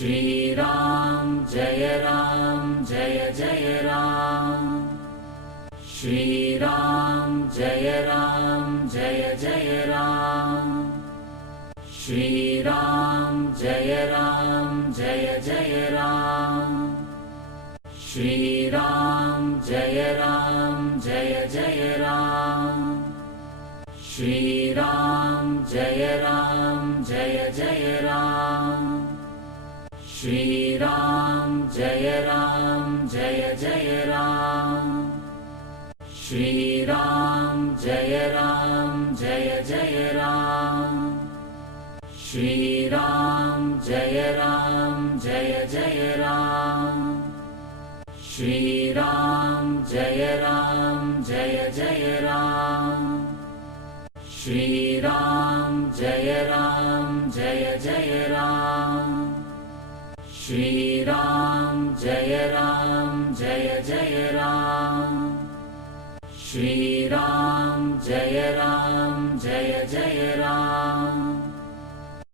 Shriram Jai Jai Ram. Shriram Jai Jai Ram. Shriram Jai Jai Ram. Shriram Jai Jai Ram. Shriram Jai Jai Ram. Shriram Jai Jai Ram. Shriram Jai Jai Ram. Shriram Jai Jai Ram. Shriram Jai Jai Ram. Shriram Jai Jai Ram. Shriram Jai Jai Ram. Shriram Jai Jai Ram.